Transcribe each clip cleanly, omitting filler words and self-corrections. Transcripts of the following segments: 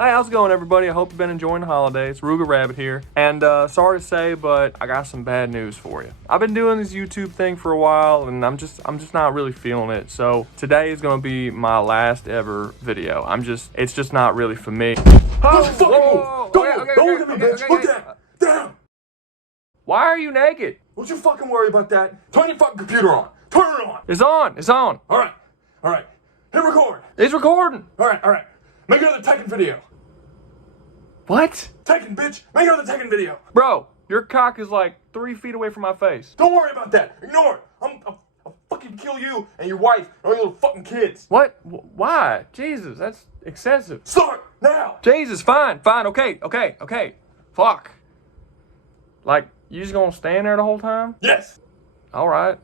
Hey, how's it going, everybody? I hope you've been enjoying the holidays. Rouga Rabid here. And sorry to say, but I got some bad news for you. I've been doing this YouTube thing for a while, and I'm just not really feeling it. So today is gonna be my last ever video. It's just not really for me. Don't look at me, bitch. Look down. Why are you naked? Don't you fucking worry about that. Turn your fucking computer on. Turn it on. It's on. All right. Hit record. It's recording. All right. Make another Tekken video. What? Tekken, bitch. Make another Tekken video. Bro, your cock is like 3 feet away from my face. Don't worry about that. Ignore it. I'll fucking kill you and your wife and all your little fucking kids. What? Why? Jesus, that's excessive. Start now. Jesus, fine, okay. Fuck. Like, you just gonna stand there the whole time? Yes. All right.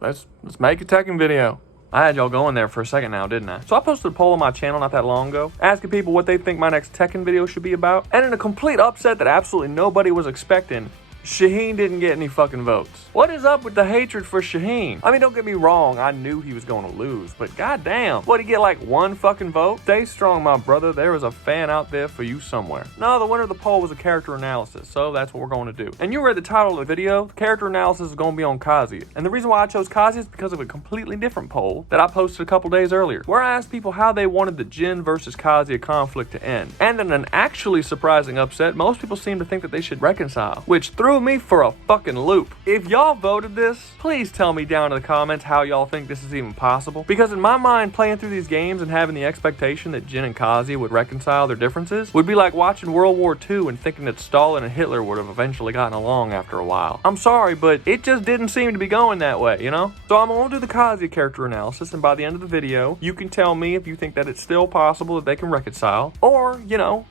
Let's make a Tekken video. I had y'all going there for a second now, didn't I? So I posted a poll on my channel not that long ago, asking people what they think my next Tekken video should be about. And in a complete upset that absolutely nobody was expecting, Shaheen didn't get any fucking votes. What is up with the hatred for Shaheen? I mean, don't get me wrong, I knew he was going to lose, but goddamn, what'd he get, like 1 fucking vote? Stay strong, my brother. There is a fan out there for you somewhere. No, the winner of the poll was a character analysis, so that's what we're going to do. And you read the title of the video. The character analysis is going to be on Kazuya. And the reason why I chose Kazuya is because of a completely different poll that I posted a couple days earlier, where I asked people how they wanted the Jin versus Kazuya conflict to end. And in an actually surprising upset, most people seem to think that they should reconcile, which threw me for a fucking loop. If y'all voted this, please tell me down in the comments how y'all think this is even possible. Because in my mind, playing through these games and having the expectation that Jin and Kazuya would reconcile their differences would be like watching World War II and thinking that Stalin and Hitler would have eventually gotten along after a while. I'm sorry, but it just didn't seem to be going that way, you know? So I'm gonna do the Kazuya character analysis, and by the end of the video, you can tell me if you think that it's still possible that they can reconcile, or, you know,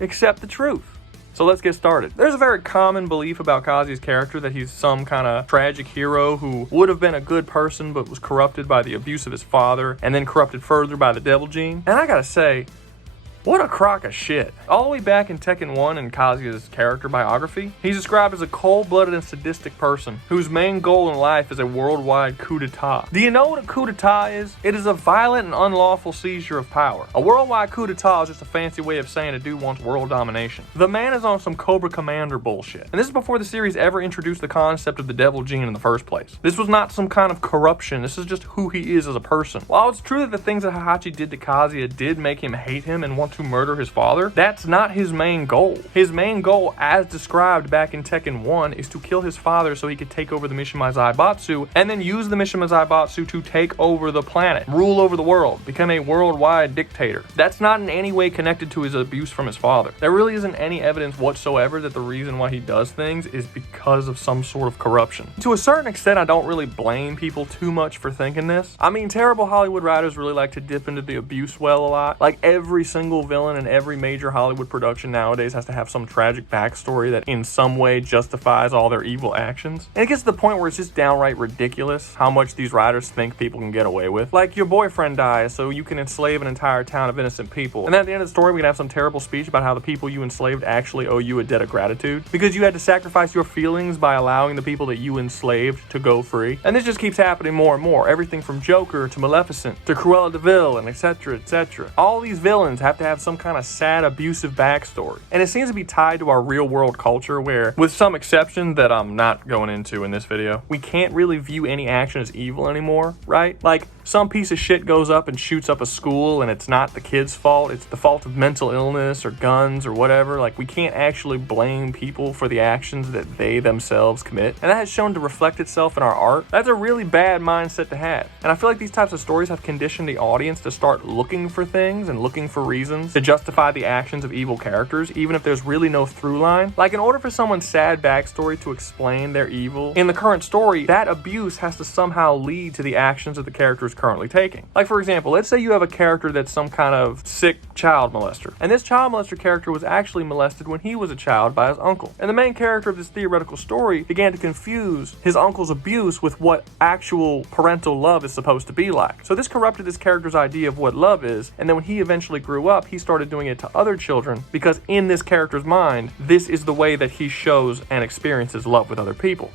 accept the truth. So let's get started. There's a very common belief about Kazuya's character that he's some kind of tragic hero who would have been a good person but was corrupted by the abuse of his father and then corrupted further by the devil gene. And I gotta say, what a crock of shit. All the way back in Tekken 1 in Kazuya's character biography, he's described as a cold-blooded and sadistic person whose main goal in life is a worldwide coup d'etat. Do you know what a coup d'etat is? It is a violent and unlawful seizure of power. A worldwide coup d'etat is just a fancy way of saying a dude wants world domination. The man is on some Cobra Commander bullshit. And this is before the series ever introduced the concept of the devil gene in the first place. This was not some kind of corruption. This is just who he is as a person. While it's true that the things that Heihachi did to Kazuya did make him hate him and want to murder his father, that's not his main goal. His main goal, as described back in Tekken 1, is to kill his father so he could take over the Mishima Zaibatsu and then use the Mishima Zaibatsu to take over the planet, rule over the world, become a worldwide dictator. That's not in any way connected to his abuse from his father. There really isn't any evidence whatsoever that the reason why he does things is because of some sort of corruption. To a certain extent, I don't really blame people too much for thinking this. I mean, terrible Hollywood writers really like to dip into the abuse well a lot. Like every single villain in every major Hollywood production nowadays has to have some tragic backstory that in some way justifies all their evil actions. And it gets to the point where it's just downright ridiculous how much these writers think people can get away with. Like, your boyfriend dies so you can enslave an entire town of innocent people. And then at the end of the story, we can have some terrible speech about how the people you enslaved actually owe you a debt of gratitude because you had to sacrifice your feelings by allowing the people that you enslaved to go free. And this just keeps happening more and more. Everything from Joker to Maleficent to Cruella de Vil and etc. etc. All these villains have to have some kind of sad, abusive backstory. And it seems to be tied to our real world culture where, with some exception that I'm not going into in this video, we can't really view any action as evil anymore, right? Like, some piece of shit goes up and shoots up a school and it's not the kid's fault, it's the fault of mental illness or guns or whatever. Like, we can't actually blame people for the actions that they themselves commit. And that has shown to reflect itself in our art. That's a really bad mindset to have. And I feel like these types of stories have conditioned the audience to start looking for things and looking for reasons to justify the actions of evil characters, even if there's really no through line. Like, in order for someone's sad backstory to explain their evil in the current story, that abuse has to somehow lead to the actions that the character is currently taking. Like, for example, let's say you have a character that's some kind of sick child molester, and this child molester character was actually molested when he was a child by his uncle. And the main character of this theoretical story began to confuse his uncle's abuse with what actual parental love is supposed to be like. So this corrupted this character's idea of what love is, and then when he eventually grew up, he started doing it to other children because in this character's mind, this is the way that he shows and experiences love with other people.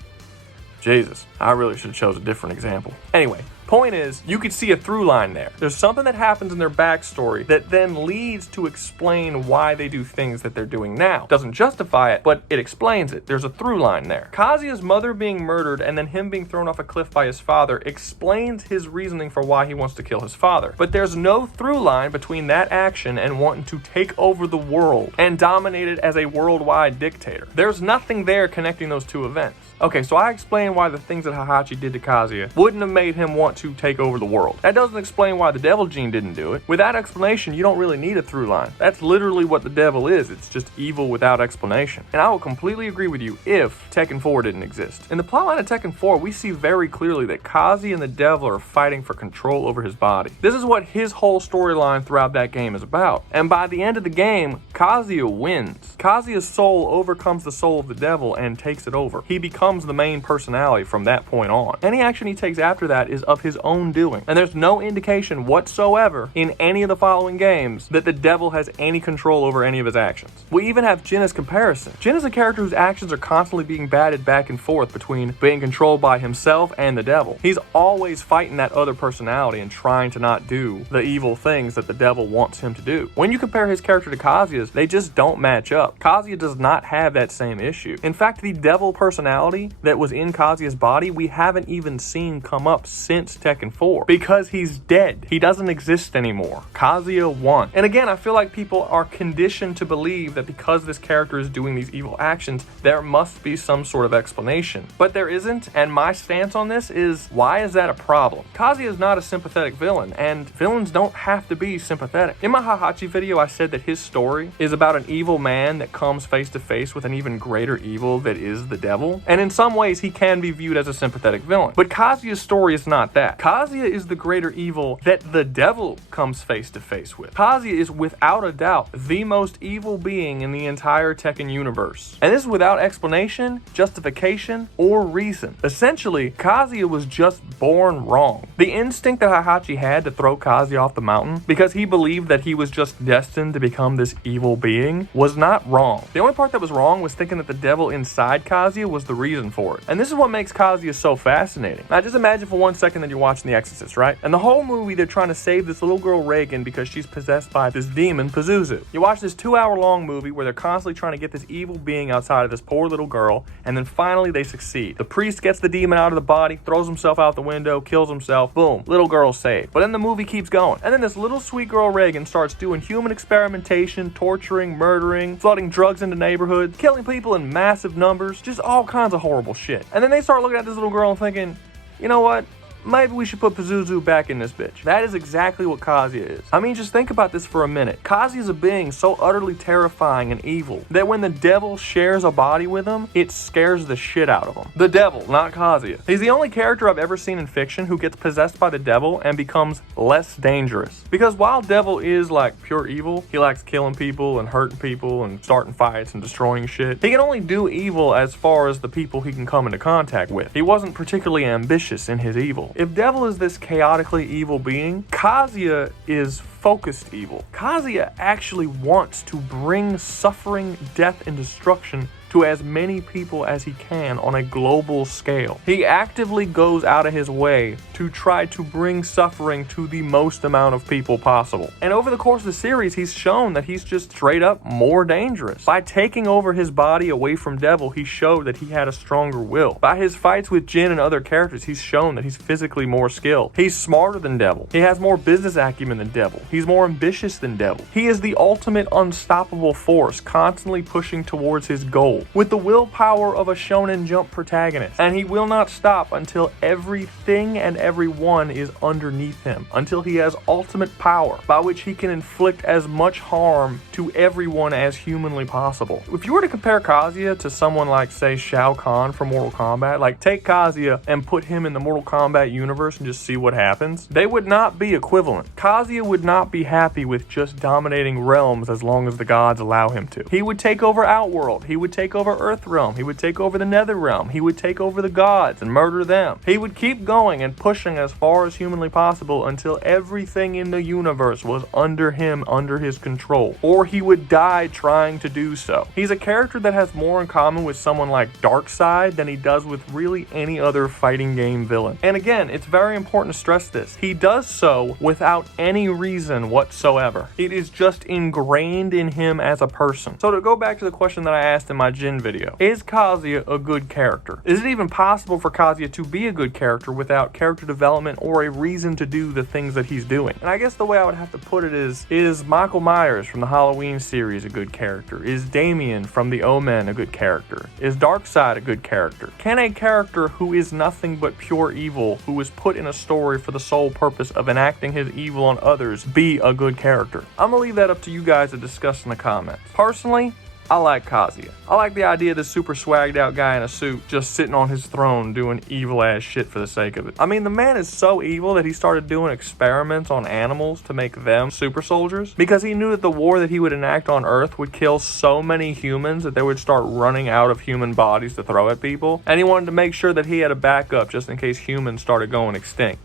Jesus, I really should have chose a different example. Anyway, Point is, you could see a through line there. There's something that happens in their backstory that then leads to explain why they do things that they're doing now. Doesn't justify it, but it explains it. There's a through line there. Kazuya's mother being murdered and then him being thrown off a cliff by his father explains his reasoning for why he wants to kill his father. But there's no through line between that action and wanting to take over the world and dominate it as a worldwide dictator. There's nothing there connecting those two events. Okay, so I explained why the things that Heihachi did to Kazuya wouldn't have made him want to take over the world. That doesn't explain why the devil gene didn't do it. With that explanation, you don't really need a through line. That's literally what the devil is. It's just evil without explanation. And I will completely agree with you if Tekken 4 didn't exist. In the plotline of Tekken 4, we see very clearly that Kazuya and the devil are fighting for control over his body. This is what his whole storyline throughout that game is about. And by the end of the game, Kazuya wins. Kazuya's soul overcomes the soul of the devil and takes it over. He becomes the main personality from that point on. Any action he takes after that is of his own doing. And there's no indication whatsoever in any of the following games that the devil has any control over any of his actions. We even have Jin as comparison. Jin is a character whose actions are constantly being batted back and forth between being controlled by himself and the devil. He's always fighting that other personality and trying to not do the evil things that the devil wants him to do. When you compare his character to Kazuya's, they just don't match up. Kazuya does not have that same issue. In fact, the devil personality that was in Kazuya's body, we haven't even seen come up since Tekken 4 because he's dead. He doesn't exist anymore. Kazuya won. And again, I feel like people are conditioned to believe that because this character is doing these evil actions, there must be some sort of explanation. But there isn't, and my stance on this is, why is that a problem? Kazuya is not a sympathetic villain, and villains don't have to be sympathetic. In my Heihachi video, I said that his story is about an evil man that comes face to face with an even greater evil that is the devil. And in some ways, he can be viewed as a sympathetic villain. But Kazuya's story is not that. Kazuya is the greater evil that the devil comes face to face with. Kazuya is without a doubt the most evil being in the entire Tekken universe. And this is without explanation, justification, or reason. Essentially, Kazuya was just born wrong. The instinct that Heihachi had to throw Kazuya off the mountain because he believed that he was just destined to become this evil being was not wrong. The only part that was wrong was thinking that the devil inside Kazuya was the reason for it. And this is what makes Kazuya so fascinating. Now just imagine for 1 second that you're watching The Exorcist, right? And the whole movie they're trying to save this little girl Reagan because she's possessed by this demon Pazuzu. You watch this 2-hour-long movie where they're constantly trying to get this evil being outside of this poor little girl, and then finally they succeed. The priest gets the demon out of the body, throws himself out the window, kills himself, boom, little girl saved. But then the movie keeps going. And then this little sweet girl Reagan starts doing human experimentation, torturing, murdering, flooding drugs into neighborhoods, killing people in massive numbers, just all kinds of horrible shit. And then they start looking at this little girl and thinking, you know what? Maybe we should put Pazuzu back in this bitch. That is exactly what Kazuya is. I mean, just think about this for a minute. Kazuya is a being so utterly terrifying and evil that when the devil shares a body with him, it scares the shit out of him. The devil, not Kazuya. He's the only character I've ever seen in fiction who gets possessed by the devil and becomes less dangerous. Because while devil is like pure evil, he likes killing people and hurting people and starting fights and destroying shit. He can only do evil as far as the people he can come into contact with. He wasn't particularly ambitious in his evil. If devil is this chaotically evil being, Kazuya is focused evil. Kazuya actually wants to bring suffering, death, and destruction to as many people as he can on a global scale. He actively goes out of his way to try to bring suffering to the most amount of people possible. And over the course of the series, he's shown that he's just straight up more dangerous. By taking over his body away from Devil, he showed that he had a stronger will. By his fights with Jin and other characters, he's shown that he's physically more skilled. He's smarter than Devil. He has more business acumen than Devil. He's more ambitious than Devil. He is the ultimate unstoppable force, constantly pushing towards his goal, with the willpower of a Shonen Jump protagonist. And he will not stop until everything and everyone is underneath him, until he has ultimate power by which he can inflict as much harm to everyone as humanly possible. If you were to compare Kazuya to someone like, say, Shao Kahn from Mortal Kombat, like take Kazuya and put him in the Mortal Kombat universe and just see what happens, they would not be equivalent. Kazuya would not be happy with just dominating realms as long as the gods allow him to. He would take over Outworld. He would take take over Earthrealm. He would take over the Netherrealm. He would take over the gods and murder them. He would keep going and pushing as far as humanly possible until everything in the universe was under him, under his control. Or he would die trying to do so. He's a character that has more in common with someone like Darkseid than he does with really any other fighting game villain. And again, it's very important to stress this. He does so without any reason whatsoever. It is just ingrained in him as a person. So to go back to the question that I asked in my Jin video, is Kazuya a good character? Is it even possible for Kazuya to be a good character without character development or a reason to do the things that he's doing? And I guess the way I would have to put it is Michael Myers from the Halloween series a good character? Is Damien from the Omen a good character? Is Darkseid a good character? Can a character who is nothing but pure evil, who is put in a story for the sole purpose of enacting his evil on others, be a good character? I'm gonna leave that up to you guys to discuss in the comments. Personally, I like Kazuya. I like the idea of this super swagged out guy in a suit just sitting on his throne doing evil ass shit for the sake of it. I mean, the man is so evil that he started doing experiments on animals to make them super soldiers because he knew that the war that he would enact on Earth would kill so many humans that they would start running out of human bodies to throw at people. And he wanted to make sure that he had a backup just in case humans started going extinct.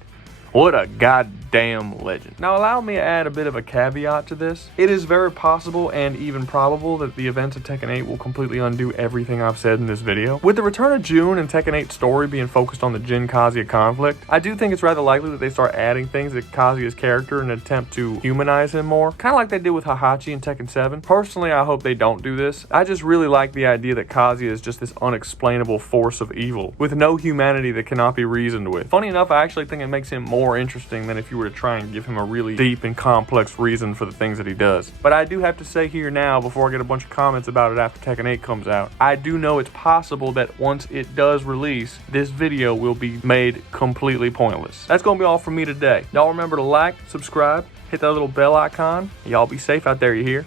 What a goddamn legend. Now allow me to add a bit of a caveat to this. It is very possible and even probable that the events of Tekken 8 will completely undo everything I've said in this video. With the return of June and Tekken 8's story being focused on the Jin-Kazuya conflict, I do think it's rather likely that they start adding things to Kazuya's character in an attempt to humanize him more. Kind of like they did with Heihachi in Tekken 7. Personally, I hope they don't do this. I just really like the idea that Kazuya is just this unexplainable force of evil with no humanity that cannot be reasoned with. Funny enough, I actually think it makes him more interesting than if you were to try and give him a really deep and complex reason for the things that he does. But I do have to say here now, before I get a bunch of comments about it after Tekken 8 comes out, I do know it's possible that once it does release, this video will be made completely pointless. That's gonna be all from me today. Y'all remember to like, subscribe, hit that little bell icon. Y'all be safe out there, you hear?